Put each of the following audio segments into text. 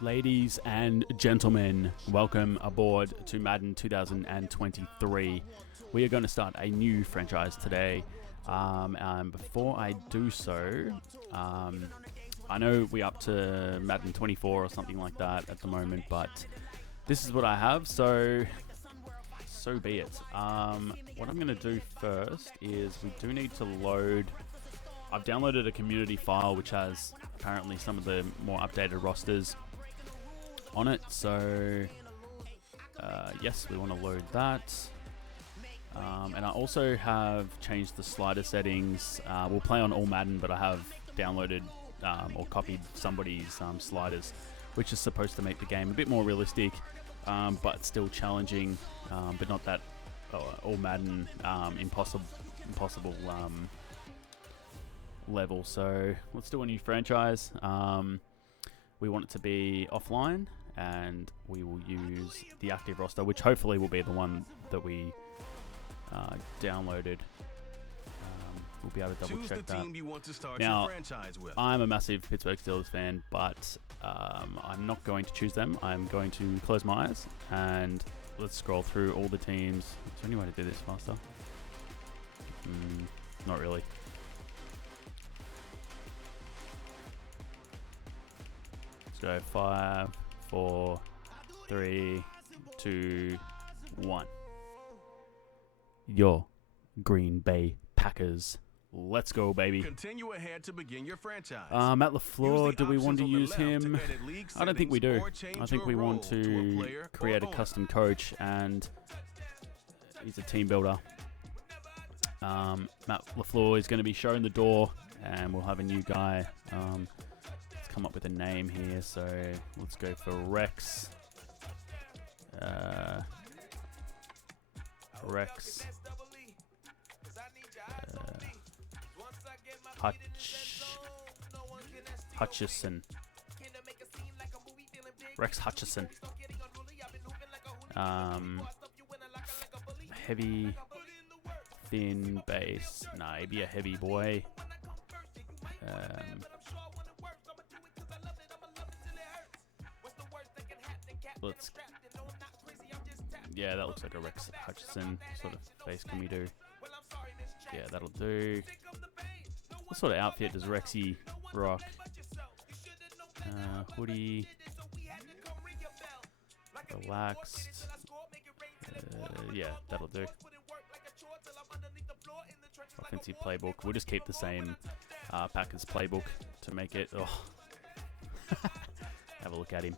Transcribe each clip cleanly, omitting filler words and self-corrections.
Ladies and gentlemen, welcome aboard to Madden 2023. We are going to start a new franchise today. Before I do so, I know we're up to Madden 24 or something like that at the moment, but this is what I have, so be it. What I'm going to do first is we do need to load. I've downloaded a community file which has apparently some of the more updated rosters on it, so yes, we want to load that. And I also have changed the slider settings. We'll play on all Madden, but I have downloaded or copied somebody's sliders, which is supposed to make the game a bit more realistic, but still challenging, but not that all Madden impossible level. So let's do a new franchise. We want it to be offline, and we will use the active roster, which hopefully will be the one that we downloaded. We'll be able to double check that. Team you want to start Now, your franchise with. I'm a massive Pittsburgh Steelers fan, but I'm not going to choose them. I'm going to close my eyes and let's scroll through all the teams. Is there any way to do this faster? Not really. Let's go 5, 4, 3, 2, 1. Your Green Bay Packers. Let's go, baby. Continue ahead to begin your franchise. Matt LaFleur, do we want to use him? I don't think we do. I think we want to create a custom coach, and he's a team builder. Matt LaFleur is going to be shown the door, and we'll have a new guy. Let's come up with a name here. So let's go for Rex. Hutchison. Rex Hutchison. Heavy, thin base. Nah, he'd be a heavy boy. Yeah, that looks like a Rex Hutchison sort of face. Can we do? Yeah, that'll do. What sort of outfit does Rexy rock? Hoodie. Relaxed. Yeah, that'll do. Offensive playbook. We'll just keep the same Packers playbook to make it. Oh. Have a look at him.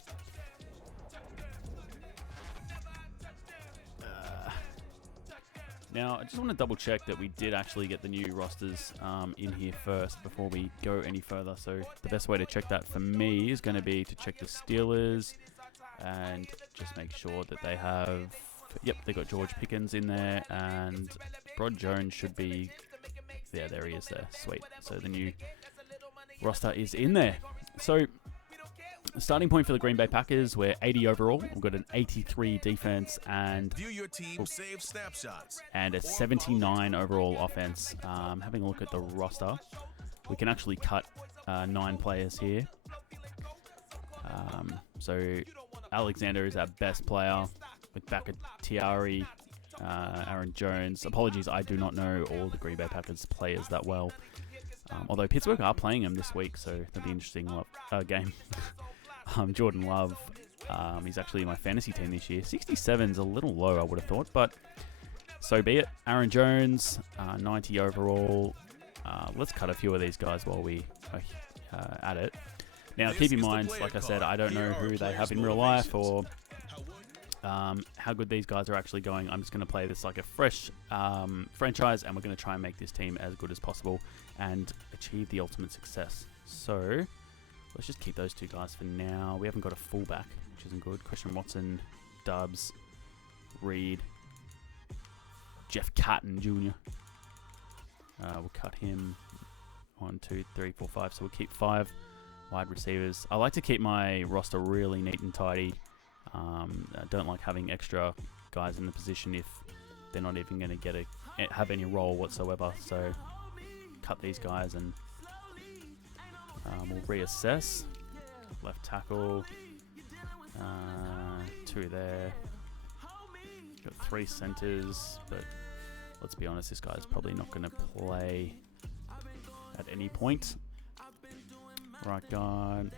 Now, I just want to double check that we did actually get the new rosters in here first before we go any further. So the best way to check that for me is going to be to check the Steelers and just make sure that they have, yep, they got George Pickens in there, and Broderick Jones should be, yeah, there he is there. Sweet. So the new roster is in there. So starting point for the Green Bay Packers, we're 80 overall. We've got an 83 defense and View your team save snapshots. And a 79 overall offense. Having a look at the roster, we can actually cut 9 players here. So Alexander is our best player with Bakhtiari, Aaron Jones. Apologies, I do not know all the Green Bay Packers players that well. Although Pittsburgh are playing them this week, so that'll be an interesting game. Jordan Love, he's actually in my fantasy team this year. 67's a little low, I would have thought, but so be it. Aaron Jones, 90 overall. Let's cut a few of these guys while we are at it. Now, keep in mind, like I said, I don't know who they have in real life or how good these guys are actually going. I'm just going to play this like a fresh franchise, and we're going to try and make this team as good as possible and achieve the ultimate success. So let's just keep those two guys for now. We haven't got a fullback, which isn't good. Christian Watson, Dubs, Reed, Jeff Catton Jr. We'll cut him. 1, 2, 3, 4, 5. So we'll keep 5 wide receivers. I like to keep my roster really neat and tidy. I don't like having extra guys in the position if they're not even going to have any role whatsoever. So cut these guys and we'll reassess. Left tackle. Two there. Got 3 centers, but let's be honest, this guy's probably not going to play at any point. Right guard.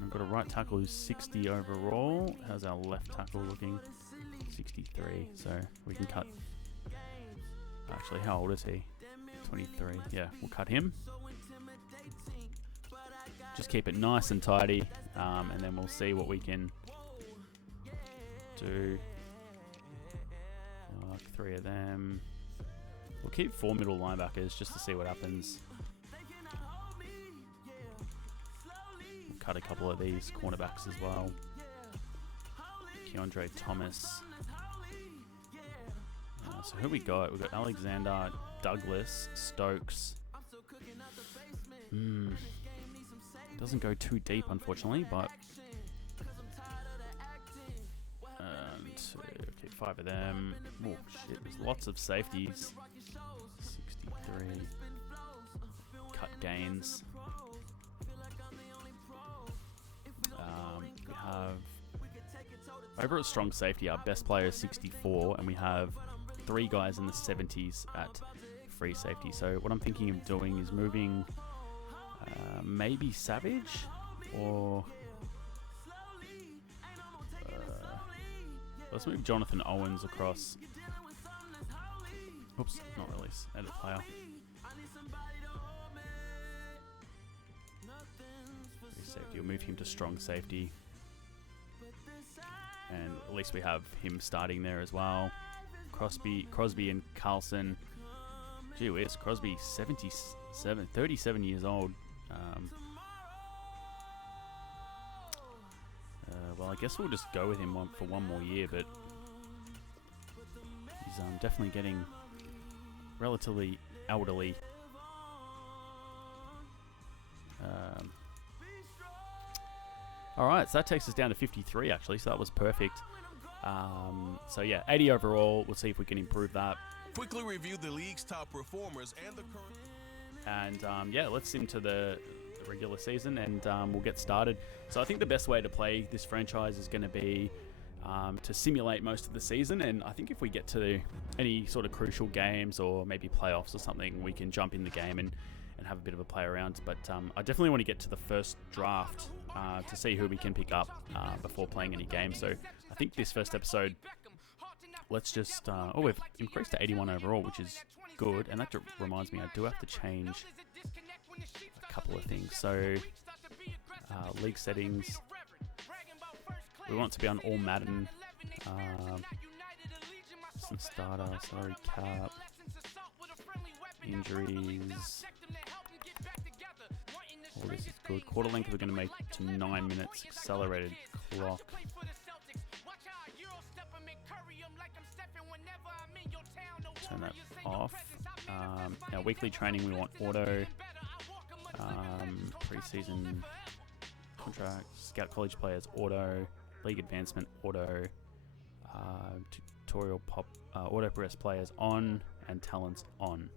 We've got a right tackle who's 60 overall. How's our left tackle looking? 63. So we can cut. Actually, how old is he? 23. Yeah, we'll cut him. Just keep it nice and tidy, and then we'll see what we can do. Like 3 of them. We'll keep 4 middle linebackers just to see what happens. We'll cut a couple of these cornerbacks as well. Keandre Thomas. So who we got? We've got Alexander, Douglas, Stokes. Doesn't go too deep, unfortunately, but okay, 5 of them. Oh shit, there's lots of safeties. 63. Cut gains. We have over at strong safety, our best player is 64, and we have 3 guys in the 70s at free safety. So what I'm thinking of doing is moving maybe Savage, or let's move Jonathan Owens across. Oops, not release. Edit player. Free safety. We'll move him to strong safety, and at least we have him starting there as well. Crosby and Carlson. Gee whiz, Crosby 37 years old. Well, I guess we'll just go with him for one more year, but he's definitely getting relatively elderly. Alright, so that takes us down to 53 actually, so that was perfect. So yeah, 80 overall. We'll see if we can improve that. Quickly review the league's top performers and the current. And yeah, let's into the regular season, and we'll get started. So I think the best way to play this franchise is going to be to simulate most of the season, and I think if we get to any sort of crucial games or maybe playoffs or something, we can jump in the game and have a bit of a play around. But I definitely want to get to the first draft to see who we can pick up before playing any games. So I think this first episode, let's just we've increased to 81 overall, which is good. And that reminds me, I do have to change a couple of things. So league settings, we want it to be on all Madden. Some starter, salary cap, injuries. All this is good. Quarter length we're going to make to 9 minutes. Accelerated clock. Turn that off. Our weekly training we want auto. Preseason contract. Scout college players auto. League advancement auto. Tutorial pop. Auto press players on. And talents on.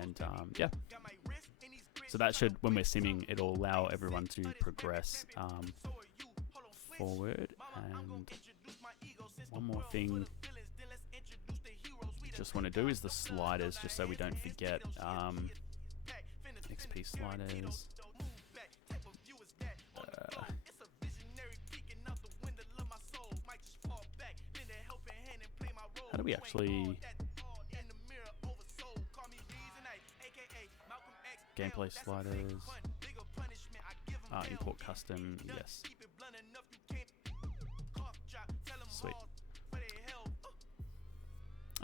And yeah, so that should, when we're simming, it'll allow everyone to progress forward. And one more thing just want to do is the sliders, just so we don't forget. XP sliders. How do we actually... Gameplay sliders. Import custom, yes. Sweet.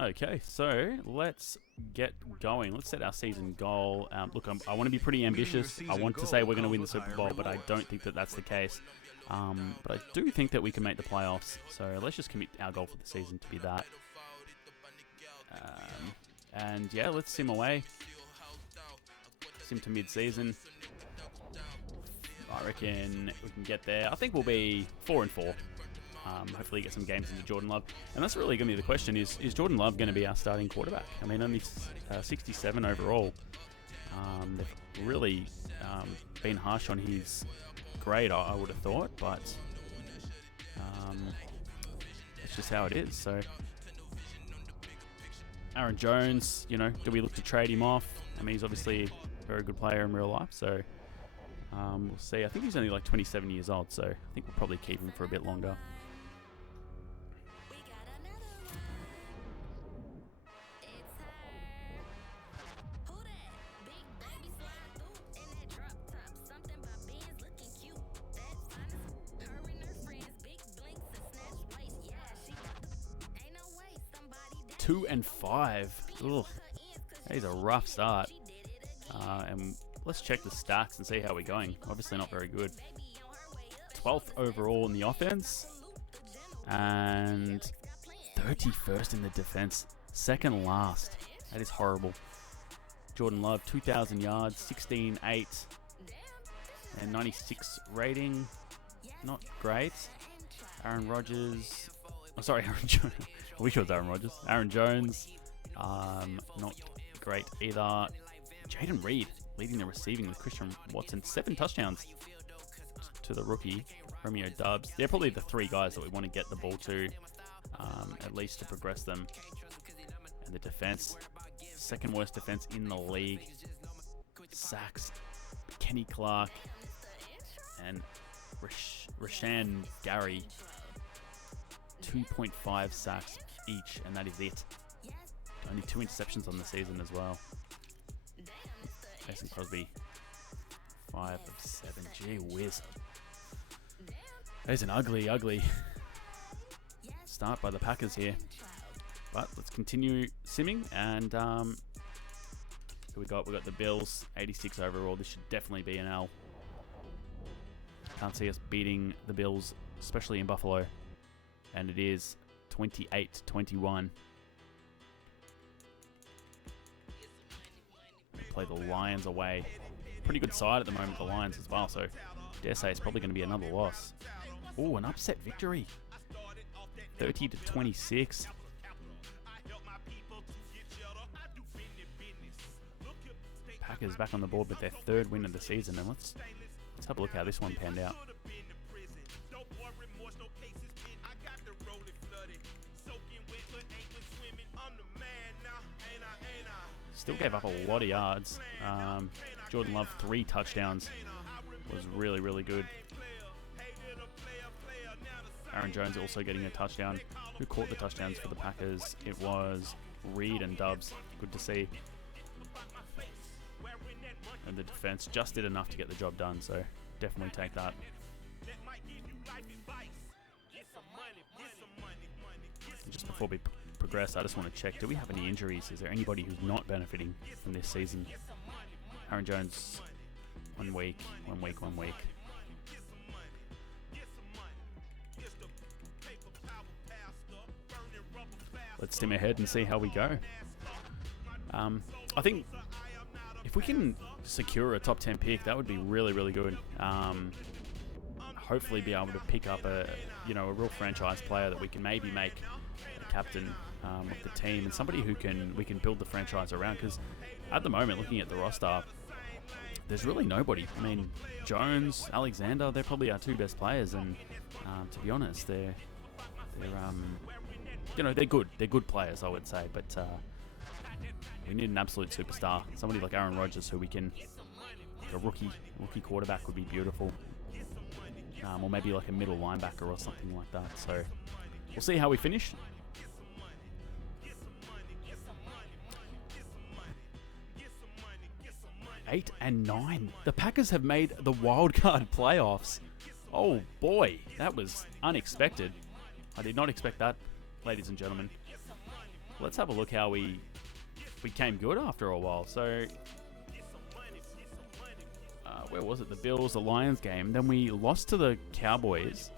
Okay, so let's get going. Let's set our season goal. Look, I want to be pretty ambitious. I want to say we're going to win the Super Bowl, but I don't think that that's the case. But I do think that we can make the playoffs. So let's just commit our goal for the season to be that. And yeah, let's sim away. Sim to mid-season. I reckon we can get there. I think we'll be 4-4. Hopefully get some games into Jordan Love. And that's really going to be the question, is Jordan Love going to be our starting quarterback? I mean, only 67 overall. They've really been harsh on his grade, I would have thought, but it's just how it is. So Aaron Jones, you know, do we look to trade him off? I mean, he's obviously a very good player in real life, so we'll see. I think he's only like 27 years old, so I think we'll probably keep him for a bit longer. Two and 5. Ugh, that is a rough start. And let's check the stacks and see how we're going. Obviously not very good. 12th overall in the offense. And 31st in the defense. Second last. That is horrible. Jordan Love, 2,000 yards, 16-8. And 96 rating. Not great. Aaron Rodgers. Oh, sorry, Aaron Jones. I wish it was Aaron Rodgers. Aaron Jones, not great either. Jaden Reed leading the receiving with Christian Watson. 7 touchdowns to the rookie, Romeo Dubs. They're probably the 3 guys that we want to get the ball to, at least to progress them. And the defense, second worst defense in the league. Sacks, Kenny Clark, and Rashan Gary. 2.5 sacks each, and that is it. Only 2 interceptions on the season as well. Mason Crosby, 5 of 7. Gee whiz. There's an ugly start by the Packers here. But let's continue simming, and who we got? We got the Bills, 86 overall. This should definitely be an L. Can't see us beating the Bills, especially in Buffalo. And it is 28-21. Play the Lions away. Pretty good side at the moment, the Lions as well. So, dare say it's probably going to be another loss. Oh, an upset victory. 30-26. Packers back on the board with their 3rd win of the season. And let's have a look how this one panned out. Still gave up a lot of yards. Jordan Love, 3 touchdowns. Was really, really good. Aaron Jones also getting a touchdown. Who caught the touchdowns for the Packers? It was Reed and Dubs. Good to see. And the defense just did enough to get the job done, so definitely take that. Just before we progress, I just want to check, do we have any injuries? Is there anybody who's not benefiting from this season? Aaron Jones, 1 week. Let's stim ahead and see how we go. I think if we can secure a top 10 pick, that would be really, really good. Hopefully be able to pick up a real franchise player that we can maybe make a captain of the team, and somebody who we can build the franchise around, because at the moment, looking at the roster, there's really nobody. I mean, Jones, Alexander, they're probably our 2 best players, and to be honest, they're good. They're good players, I would say, but we need an absolute superstar. Somebody like Aaron Rodgers, who we can, like a rookie quarterback would be beautiful, or maybe like a middle linebacker or something like that. So we'll see how we finish. Eight and 9. The Packers have made the wildcard playoffs. Oh boy, that was unexpected. I did not expect that, ladies and gentlemen. Let's have a look how we came good after a while. So, where was it? The Bills, the Lions game. Then we lost to the Cowboys.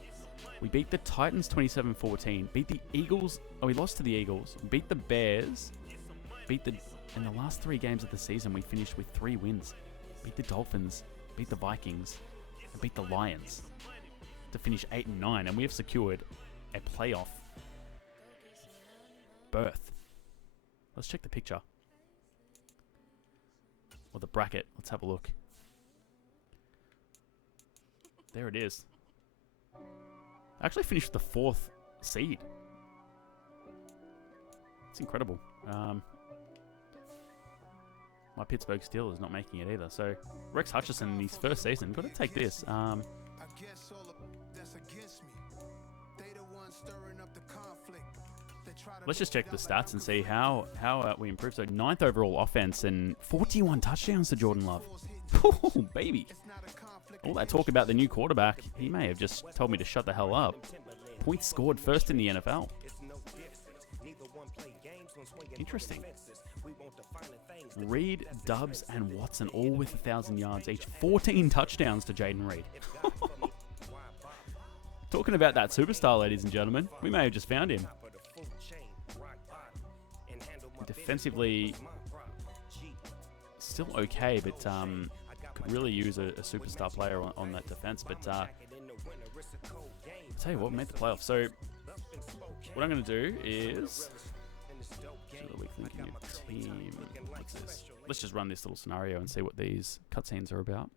We beat the Titans 27-14. Beat the Eagles. Oh, we lost to the Eagles. We beat the Bears. In the last 3 games of the season, we finished with 3 wins. Beat the Dolphins, beat the Vikings, and beat the Lions to finish 8 and 9, and we have secured a playoff berth. Let's check the picture. Or the bracket. Let's have a look. there it is. I actually finished the 4th seed. It's incredible. My Pittsburgh Steelers not making it either. So Rex Hutchison in his first season, got to take this. Let's just check the stats and see how we improved. So 9th overall offense and 41 touchdowns to Jordan Love. Oh, baby. All that talk about the new quarterback, he may have just told me to shut the hell up. Points scored first in the NFL. Interesting. Reed, Dubs, and Watson all with 1,000 yards each. 14 touchdowns to Jaden Reed. Talking about that superstar, ladies and gentlemen. We may have just found him. Defensively, still okay, but could really use a superstar player on that defense. But I'll tell you what, made the playoffs. So what I'm going to do is... team. What's this? Let's just run this little scenario and see what these cutscenes are about.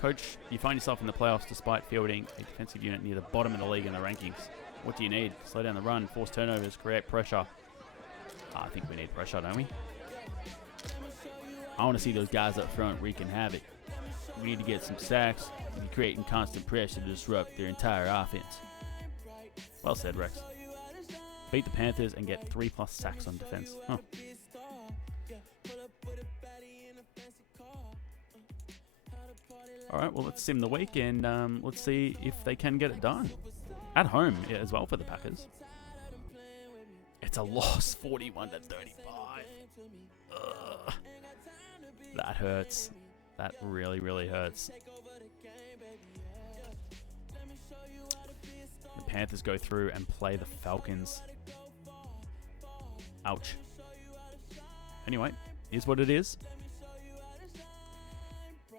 Coach, you find yourself in the playoffs despite fielding a defensive unit near the bottom of the league in the rankings. What do you need? Slow down the run, force turnovers, create pressure. I think we need pressure, don't we? I want to see those guys up front wreaking havoc. We need to get some sacks and be creating constant pressure to disrupt their entire offense. Well said, Rex. Beat the Panthers and get 3+ sacks on defense. Huh. Alright, well, let's sim the week and let's see if they can get it done. At home as well for the Packers. It's a loss, 41-35. Ugh. That hurts. That really, really hurts. The Panthers go through and play the Falcons. Ouch. Anyway, here's what it is.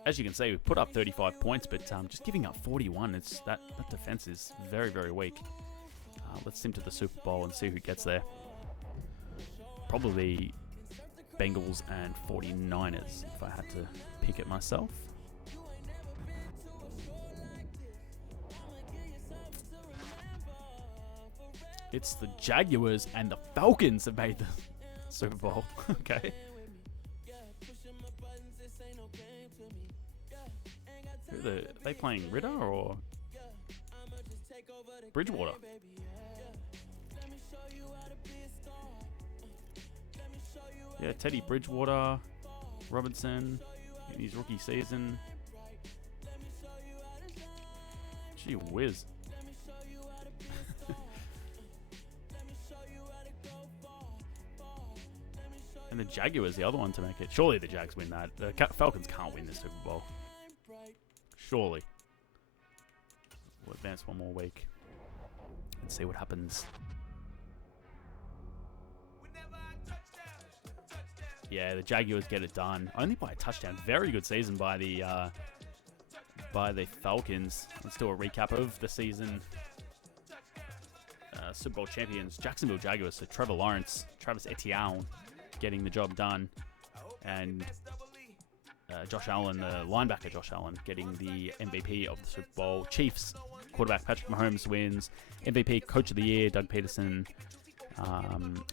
As you can see, we put up 35 points, but just giving up 41, it's that defense is very, very weak. Let's sim to the Super Bowl and see who gets there. Probably Bengals and 49ers, if I had to pick it myself. It's the Jaguars and the Falcons have made the Super Bowl. Okay. Are they playing Ritter or Bridgewater? Yeah, Teddy Bridgewater, Robinson in his rookie season. Gee whiz. And the Jaguars, the other one to make it. Surely the Jags win that. The Falcons can't win this Super Bowl. Surely. We'll advance one more week and see what happens. Yeah, the Jaguars get it done. Only by a touchdown. Very good season by the Falcons. Let's do a recap of the season. Super Bowl champions, Jacksonville Jaguars. So Trevor Lawrence, Travis Etienne getting the job done. And Josh Allen, the linebacker Josh Allen, getting the MVP of the Super Bowl. Chiefs quarterback Patrick Mahomes wins. MVP Coach of the Year Doug Peterson.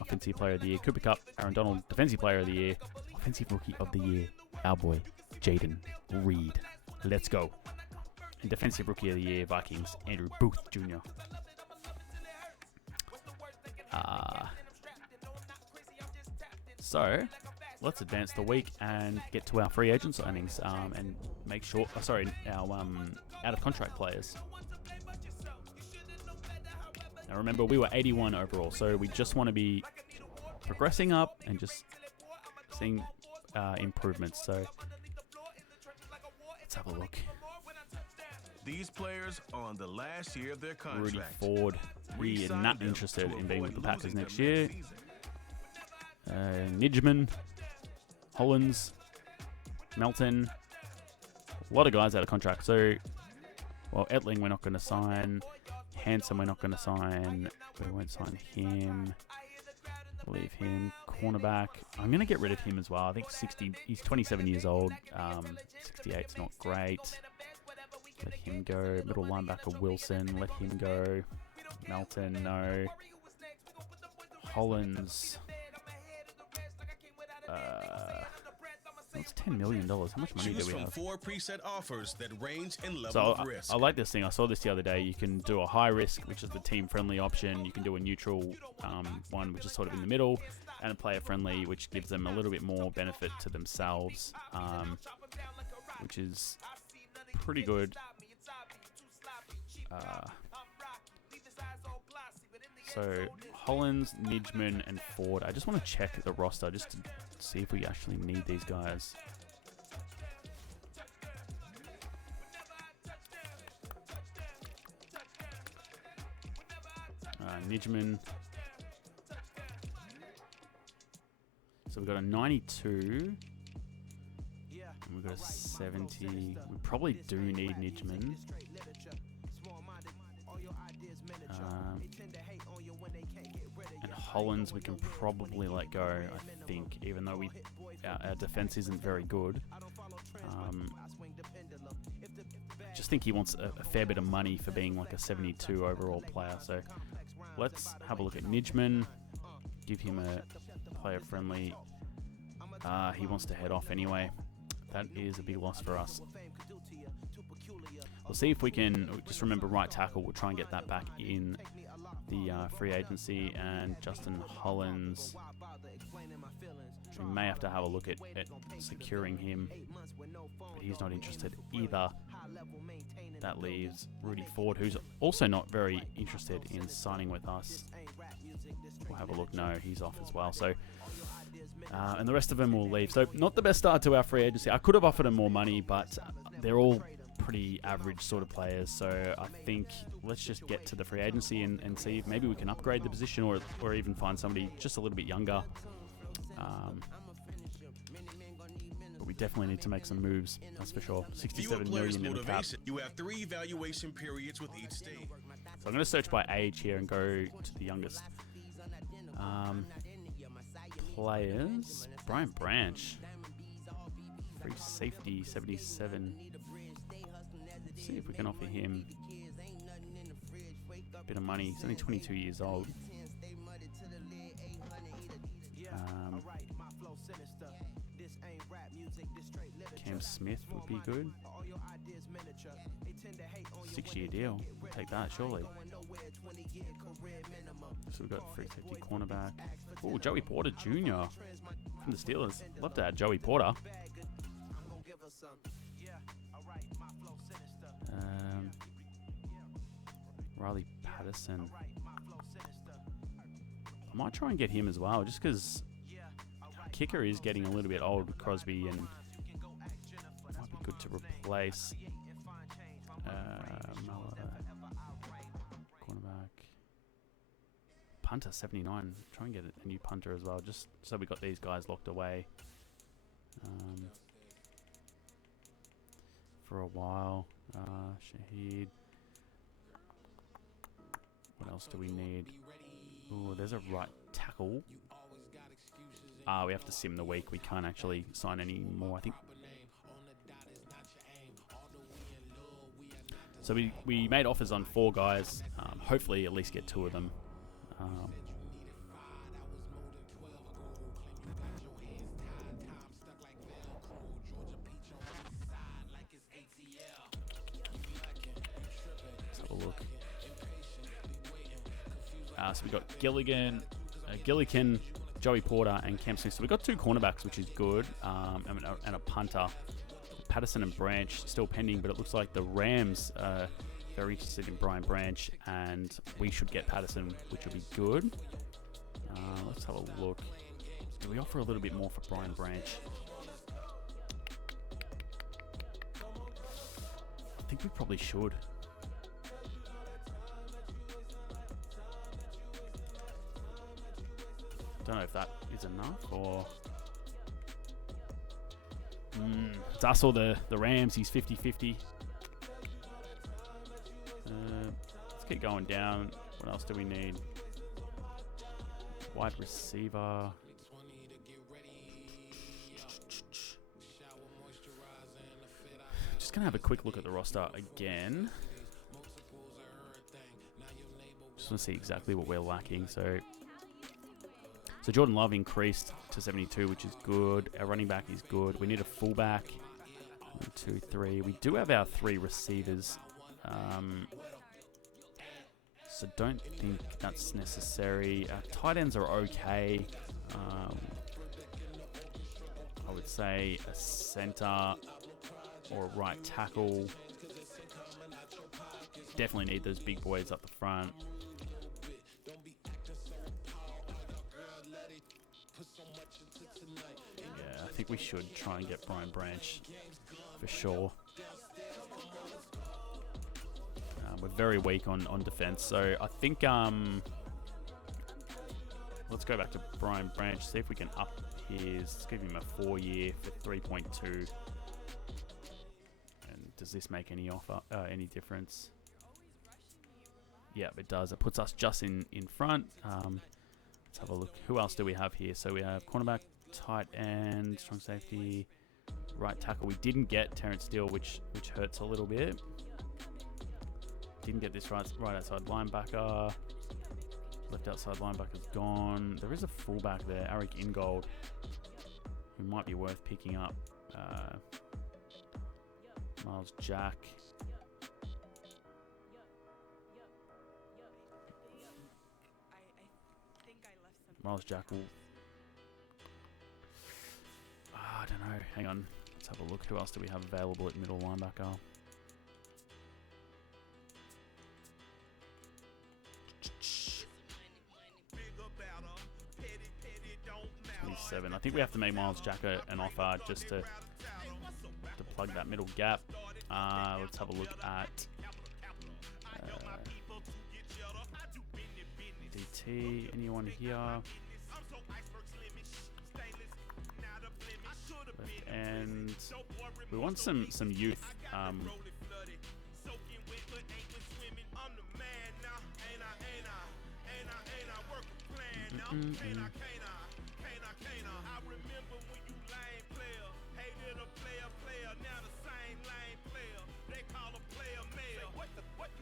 Offensive Player of the Year Cooper Kupp. Aaron Donald Defensive Player of the Year. Offensive Rookie of the Year our boy Jaden Reed. Let's go. And Defensive Rookie of the Year Vikings Andrew Booth Jr. So let's advance the week and get to our free agent signings and make sure, our out of contract players. Now remember, we were 81 overall, so we just want to be progressing up and just seeing improvements. So let's have a look. These players are on the last year of their contract. Rudy Ford, we are not interested in being with the Packers next year. Nijman, Hollins, Melton, a lot of guys out of contract. So, well, Etling we're not going to sign. Hanson we're not going to sign. We won't sign him. Leave him. Cornerback. I'm going to get rid of him as well. I think 60. He's 27 years old. 68's not great. Let him go. Middle linebacker Wilson. Let him go. Melton, no. Hollins. It's $10 million. How much money do we have? 4 preset offers that range in level So of risk. I like this thing. I saw this the other day. You can do a high risk, which is the team friendly option. You can do a neutral one, which is sort of in the middle, and a player friendly, which gives them a little bit more benefit to themselves, which is pretty good. So Hollins, Nijman, and Ford. I just want to check the roster just to see if we actually need these guys. Nijman. So we've got a 92. And we've got a 70. We probably do need Nijman. And Hollins we can probably let go, I think, even though our defense isn't very good. Just think he wants a fair bit of money for being like a 72 overall player. So let's have a look at Nijman. Give him a player friendly. He wants to head off anyway. That is a big loss for us. We'll see if we can, just remember right tackle, we'll try and get that back in the free agency, and Justin Hollins. We may have to have a look at securing him, but he's not interested either. That leaves Rudy Ford, who's also not very interested in signing with us. We'll have a look. No, he's off as well. So, and the rest of them will leave. So not the best start to our free agency. I could have offered them more money, but they're all pretty average sort of players. So I think let's just get to the free agency and see if maybe we can upgrade the position or even find somebody just a little bit younger. But we definitely need to make some moves, that's for sure. 67 million in the cap. You have 3 evaluation periods with each team. So I'm going to search by age here and go to the youngest. Players. Brian Branch. Free safety, 77. Let's see if we can offer him a bit of money. He's only 22 years old. Cam Smith would be good. 6-year deal. We'll take that, surely. So we've got free safety cornerback. Oh, Joey Porter Jr. from the Steelers. Love to add Joey Porter. Riley Patterson. I might try and get him as well, just because kicker is getting a little bit old with Crosby, and might be good to replace. Cornerback. Punter, 79. Try and get a new punter as well, just so we got these guys locked away for a while. Shaheed. What else do we need? Oh, there's a right tackle. We have to sim the week. We can't actually sign any more, I think. So we made offers on 4 guys. Hopefully at least get 2 of them. Let's have a look. So we got Gilligan, Joey Porter, and Cam Smith. So we got 2 cornerbacks, which is good, and a punter. Patterson and Branch still pending, but it looks like the Rams are very interested in Brian Branch, and we should get Patterson, which would be good. Let's have a look. Do we offer a little bit more for Brian Branch? I think we probably should. Don't know if that is enough or... it's us or the Rams. He's 50-50. Let's keep going down. What else do we need? Wide receiver. Just going to have a quick look at the roster again. Just want to see exactly what we're lacking. So Jordan Love increased to 72, which is good. Our running back is good. We need a fullback. 1, 2, 3. We do have our 3 receivers. So don't think that's necessary. Our tight ends are okay. I would say a center or a right tackle. Definitely need those big boys up the front. Yeah, I think we should try and get Brian Branch for sure. We're very weak on defense, so I think let's go back to Brian Branch, see if we can up his. Let's give him a 4-year for 3.2. And does this make any difference? Yeah, it does. It puts us just in front. Let's have a look. Who else do we have here? So we have cornerback, tight end, strong safety, right tackle. We didn't get Terrence Steele, which hurts a little bit. Didn't get this right outside linebacker. Left outside linebacker's gone. There is a fullback there, Eric Ingold, who might be worth picking up. Miles Jack. Miles Jack will... I don't know. Hang on. Let's have a look. Who else do we have available at middle linebacker? 27. I think we have to make Miles Jack an offer just to plug that middle gap. Let's have a look at DT. Anyone here? Left end. We want some youth.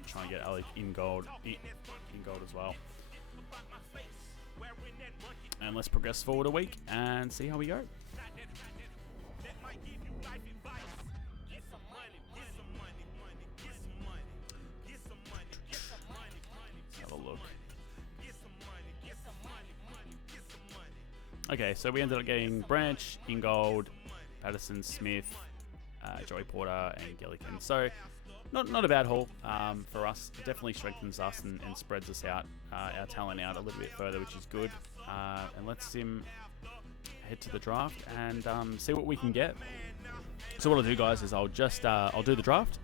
Trying to get Alec Ingold as well. And let's progress forward a week and see how we go. Have a look. Okay, so we ended up getting Branch, Ingold, Patterson, Smith, Joey Porter, and Gillikin. So not a bad haul for us. It definitely strengthens us and spreads us out, our talent out a little bit further, which is good. And let's head to the draft and see what we can get. So what I'll do, guys, is I'll do the draft,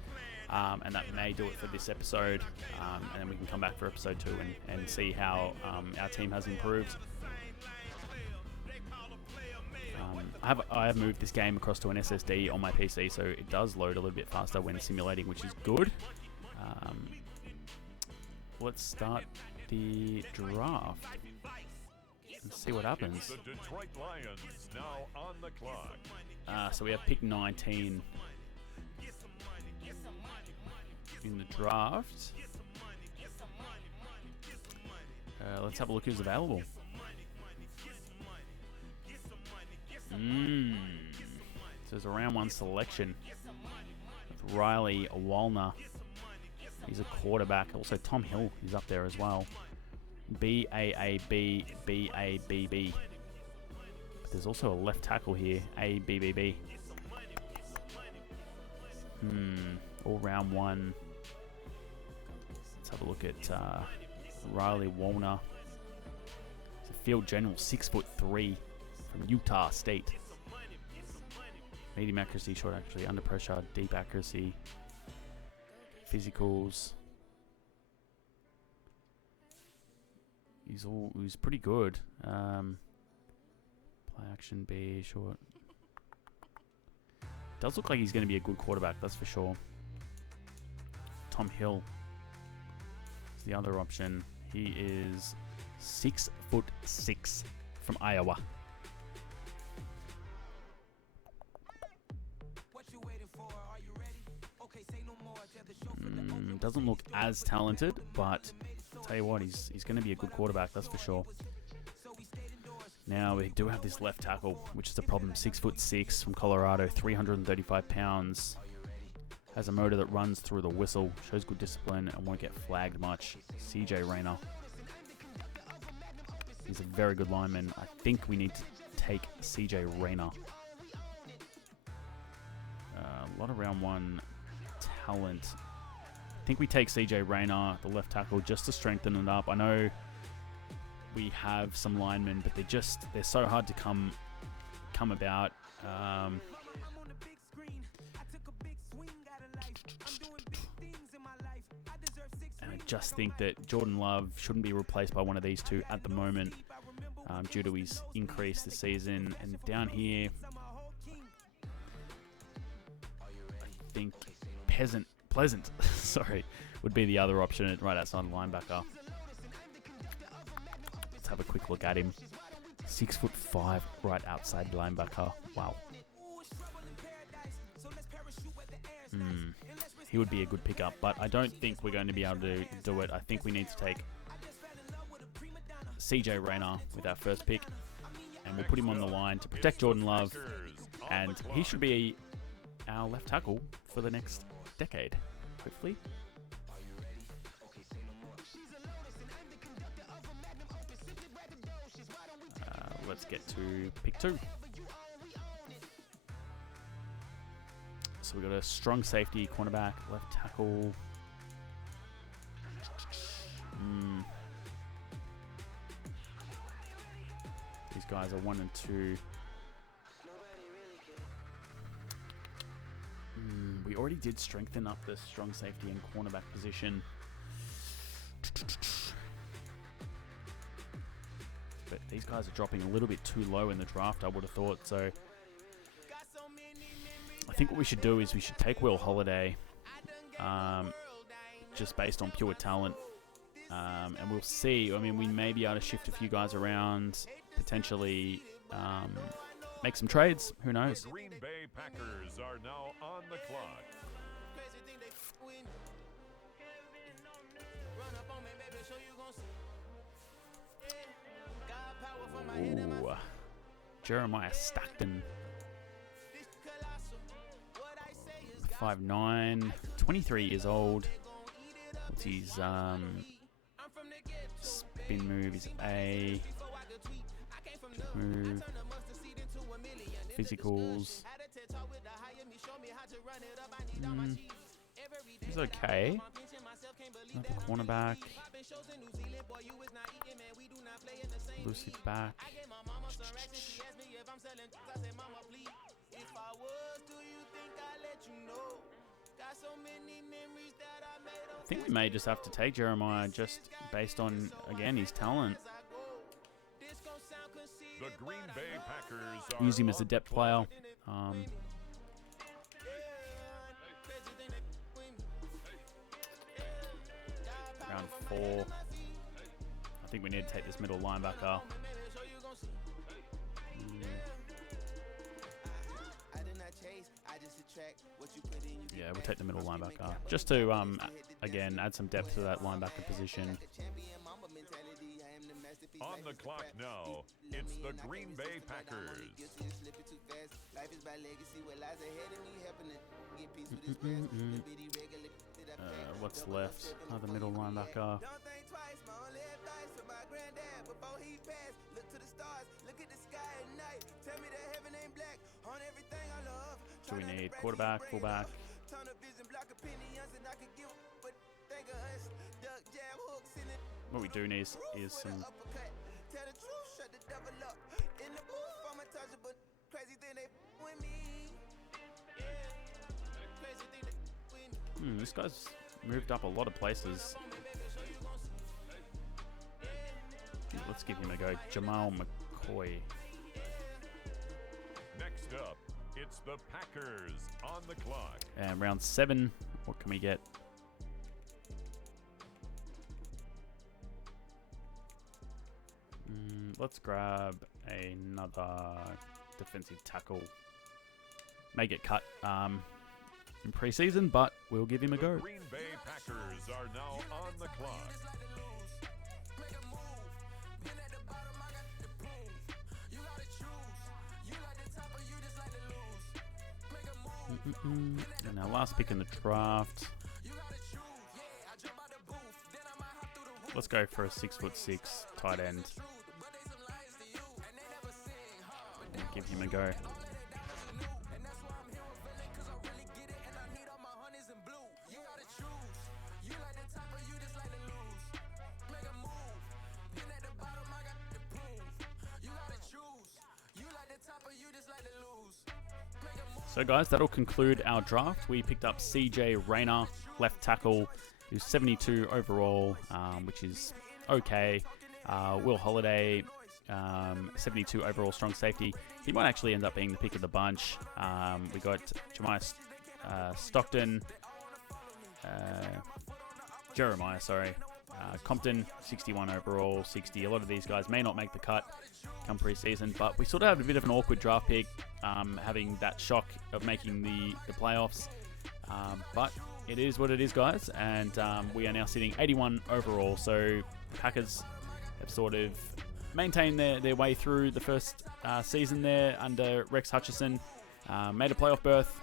and that may do it for this episode. And then we can come back for episode 2 and see how our team has improved. I have moved this game across to an SSD on my PC, so it does load a little bit faster when simulating, which is good. Let's start the draft and see what happens. The Detroit Lions now on the clock. So we have pick 19 in the draft. Let's have a look who's available. So there's a round 1 selection with Riley Walner. He's a quarterback. Also Tom Hill is up there as well. B-A-A-B, B-A-B-B. But there's also a left tackle here. A-B-B-B. All round 1. Let's have a look at Riley Walner. He's a field general, 6'3", from Utah State. Medium accuracy, short accuracy, under pressure, deep accuracy, physicals. He's pretty good. Play action B, short. Does look like he's going to be a good quarterback, that's for sure. Tom Hill is the other option. He is 6'6" from Iowa. Doesn't look as talented, but I'll tell you what, he's going to be a good quarterback, that's for sure. Now we do have this left tackle, which is a problem. 6'6" from Colorado, 335 pounds. Has a motor that runs through the whistle, shows good discipline, and won't get flagged much. CJ Rayner. He's a very good lineman. I think we need to take CJ Rayner. A lot of round one talent. I think we take CJ Rayner, the left tackle, just to strengthen it up. I know we have some linemen, but they're so hard to come about. And I just think that Jordan Love shouldn't be replaced by one of these two at the moment, due to his increase this season. And down here, I think Pleasant, sorry, would be the other option right outside linebacker. Let's have a quick look at him. 6'5", right outside linebacker. Wow. He would be a good pickup, but I don't think we're going to be able to do it. I think we need to take CJ Rayner with our first pick, and we'll put him on the line to protect Jordan Love, and he should be our left tackle for the next decade, hopefully. Let's get to pick 2. So we've got a strong safety, cornerback, left tackle. These guys are 1 and 2. We already did strengthen up the strong safety and cornerback position. But these guys are dropping a little bit too low in the draft, I would have thought. So I think what we should do is we should take Will Holiday, just based on pure talent. And we'll see. I mean, we may be able to shift a few guys around, potentially make some trades. Who knows? The Green Bay Packers are now on the clock. Ooh. Jeremiah Stockton. 5'9", 23 years old. What's his spin move? Is A. Move. Physicals. He's okay. Another cornerback. Lucid back. I think we may just have to take Jeremiah just based on, again, his talent. The Green Bay Packers Use him as a depth player. Round 4. I think we need to take this middle linebacker. Yeah, we'll take the middle linebacker. Just to, again, add some depth to that linebacker position. on the clock now. It's the Green Bay Packers. What's left? Another middle linebacker. Do we need quarterback, fullback? What we do need is some... this guy's moved up a lot of places. Let's give him a go. Jamal McCoy. Next up, it's the Packers on the clock. And round 7, what can we get? Let's grab another defensive tackle. May get cut in preseason, but we'll give him a go. The Green Bay Packers are now on the clock. And our last pick in the draft. Let's go for a 6'6" tight end. Give him a go. So guys, that'll conclude our draft. We picked up CJ Rayner, left tackle, who's 72 overall, which is okay. Will Holiday, 72 overall, strong safety. He might actually end up being the pick of the bunch. We got Stockton, Jeremiah, Compton, 61 overall, 60. A lot of these guys may not make the cut come preseason, but we sort of have a bit of an awkward draft pick, having that shock of making the playoffs. But it is what it is, guys, and we are now sitting 81 overall. So the Packers have sort of maintained their way through the first season there under Rex Hutchison, made a playoff berth,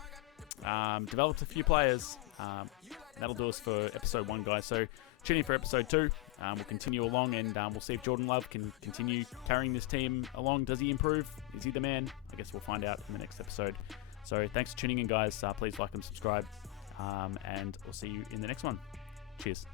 developed a few players. That'll do us for episode 1, guys. So tune in for episode 2. We'll continue along, and we'll see if Jordan Love can continue carrying this team along. Does he improve? Is he the man? I guess we'll find out in the next episode. So thanks for tuning in, guys. Please like and subscribe, and we'll see you in the next one. Cheers.